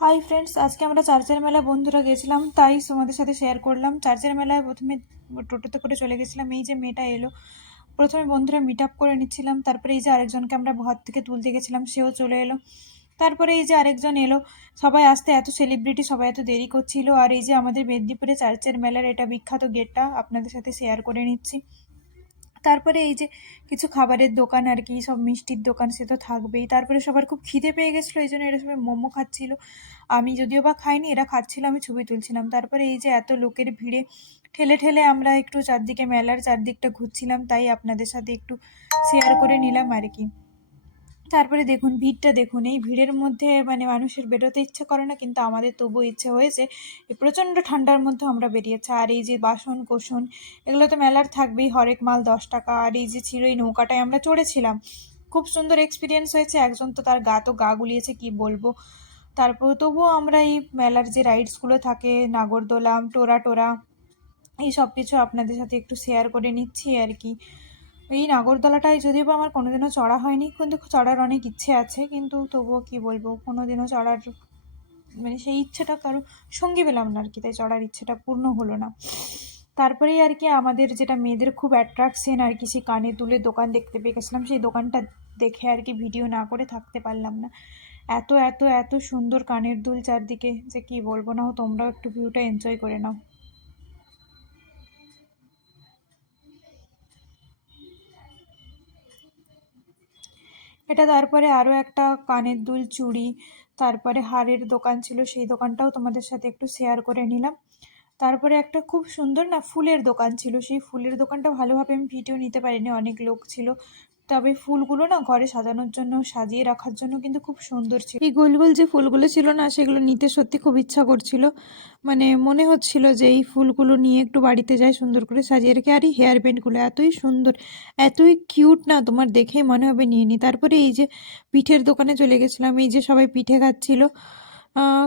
Hi friends, আজকে আমরা চার্চের মেলায় বন্ধুরা গেছিলাম, তাই তোমাদের সাথে শেয়ার করলাম। চার্চের মেলায় প্রথমে টোটোতে করে চলে গেছিলাম। এই যে মেয়েটা এলো, প্রথমে বন্ধুরা মিট আপ করে নিচ্ছিলাম, তারপরে এই যে আরেকজনকে আমরা ঘর থেকে তুলতে গেছিলাম, সেও চলে এলো। তারপরে এই যে আরেকজন এলো। সবাই আসতে এত সেলিব্রিটি, সবাই এত দেরি করছিল। আর এই যে আমাদের মেদিনীপুরে চার্চের মেলার এটা বিখ্যাত গেটটা আপনাদের সাথে শেয়ার করে নিচ্ছি। তারপরে এই যে কিছু খাবারের দোকান আর কি, সব মিষ্টির দোকান সে তো থাকবেই। তারপরে সবার খুব খিদে পেয়ে গেছিলো, এই জন্য এরা সবাই মোমো খাচ্ছিল। আমি যদিও বা খাইনি, এরা খাচ্ছিল, আমি ছবি তুলছিলাম। তারপরে এই যে এত লোকের ভিড়ে ঠেলে ঠেলে আমরা একটু চারদিকে মেলার চারদিকটা ঘুরছিলাম, তাই আপনাদের সাথে একটু শেয়ার করে নিলাম আর কি। তারপরে দেখুন ভিড়টা, দেখুন এই ভিড়ের মধ্যে মানে মানুষের বেরোতে ইচ্ছে করে না, কিন্তু আমাদের তবুও ইচ্ছে হয়েছে। এই প্রচণ্ড ঠান্ডার মধ্যে আমরা বেরিয়েছি। আর এই যে বাসন কোসন এগুলো তো মেলার থাকবেই, হরেক মাল 10 টাকা। আর এই যে ছিল এই নৌকাটায় আমরা চড়েছিলাম, খুব সুন্দর এক্সপিরিয়েন্স হয়েছে। একজন তো তার গা গুলিয়েছে, কি বলবো। তারপর তবুও আমরা এই মেলার যে রাইডসগুলো থাকে, নাগরদোলা, টোরা টোরা, এই সব কিছু আপনাদের সাথে একটু শেয়ার করে নিচ্ছি আর কি। এই নাগরদোলাটায় যদিও বা আমার কোনোদিনও চড়া হয়নি, কিন্তু চড়ার অনেক ইচ্ছে আছে, কিন্তু তবুও কি বলবো, কোনোদিনও চড়ার মানে সেই ইচ্ছেটা কারো সঙ্গী পেলাম না আর কি, তাই চড়ার ইচ্ছেটা পূর্ণ হলো না। তারপরেই আর কি আমাদের যেটা মেয়েদের খুব অ্যাট্রাকশন আর কি, সেই কানে দুলের দোকান দেখতে পেয়ে গেছিলাম। সেই দোকানটা দেখে আর কি ভিডিও না করে থাকতে পারলাম না। এত এত এত সুন্দর কানের দুল চারদিকে, যে কি বলবো। না, তোমরাও একটু ভিউটা এনজয় করে নাও। এটা তারপরে আরও একটা কানের দুল, চুড়ি, তারপরে হারের দোকান ছিল, সেই দোকানটাও তোমাদের সাথে একটু শেয়ার করে নিলাম। তারপরে একটা খুব সুন্দর না ফুলের দোকান ছিল, সেই ফুলের দোকানটা ভালোভাবে আমি ভিডিও নিতে পারিনি, অনেক লোক ছিল। তবে ফুলগুলো না ঘরে সাজানোর জন্য, সাজিয়ে রাখার জন্য কিন্তু খুব সুন্দর ছিল। এই গোল গোল যে ফুলগুলো ছিল না, সেগুলো নিতে সত্যি খুব ইচ্ছা করছিল। মানে মনে হচ্ছিল যে এই ফুলগুলো নিয়ে একটু বাড়িতে যাই, সুন্দর করে সাজিয়ে রেখে। আর এই হেয়ার ব্যান্ডগুলো এতই সুন্দর, এতই কিউট না, তোমার দেখেই মনে হবে নিয়ে নি। তারপরে এই যে পিঠের দোকানে চলে গেছিলাম, এই যে সবাই পিঠে খাচ্ছিল।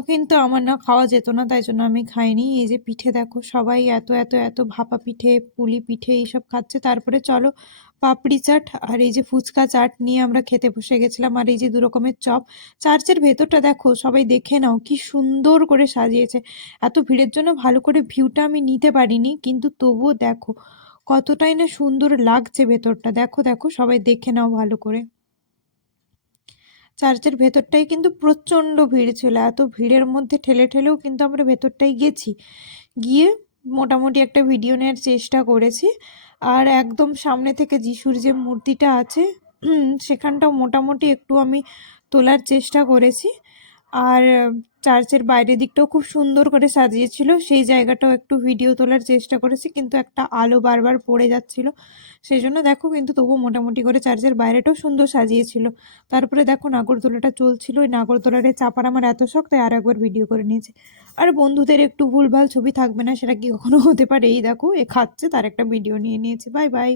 কিন্তু আমার না খাওয়া যেত না, তাই জন্য আমি খাইনি। এই যে পিঠে দেখো, সবাই এত এত এত ভাপা পিঠে, পুলি পিঠে এইসব খাচ্ছে। তারপরে চলো পাপড়ি চাট আর এই যে ফুচকা চাট নিয়ে আমরা খেতে বসে গেছিলাম। আর এই যে 2 রকমের চপ। চার্চের ভেতরটা দেখো, সবাই দেখে নাও কি সুন্দর করে সাজিয়েছে। এত ভিড়ের জন্য ভালো করে ভিউটা আমি নিতে পারিনি, কিন্তু তবুও দেখো কতটাই না সুন্দর লাগছে ভেতরটা। দেখো দেখো, সবাই দেখে নাও ভালো করে। চার্চের ভেতরটাই কিন্তু প্রচণ্ড ভিড় ছিল, এত ভিড়ের মধ্যে ঠেলে ঠেলেও কিন্তু আমরা ভেতরটাই গেছি। গিয়ে মোটামুটি একটা ভিডিও নেওয়ার চেষ্টা করেছি। আর একদম সামনে থেকে যিশুর যে মূর্তিটা আছে, সেখানটাও মোটামুটি একটু আমি তোলার চেষ্টা করেছি। আর চার্চের বাইরের দিকটাও খুব সুন্দর করে সাজিয়েছিল, সেই জায়গাটাও একটু ভিডিও তোলার চেষ্টা করেছি, কিন্তু একটা আলো বারবার পড়ে যাচ্ছিল, সেই জন্য দেখো। কিন্তু তবুও মোটামুটি করে চার্চের বাইরেটাও সুন্দর সাজিয়েছিল। তারপরে দেখো নাগরদোলাটা চলছিল, ওই নাগরদোলারে চাপার আমার এত শখ, তাই আর একবার ভিডিও করে নিয়েছি। আর বন্ধুদের একটু ভুলভাল ছবি থাকবে না, সেটা কি কখনো হতে পারে। এই দেখো, এ খাচ্ছে, তার একটা ভিডিও নিয়ে নিয়েছি। Bye bye.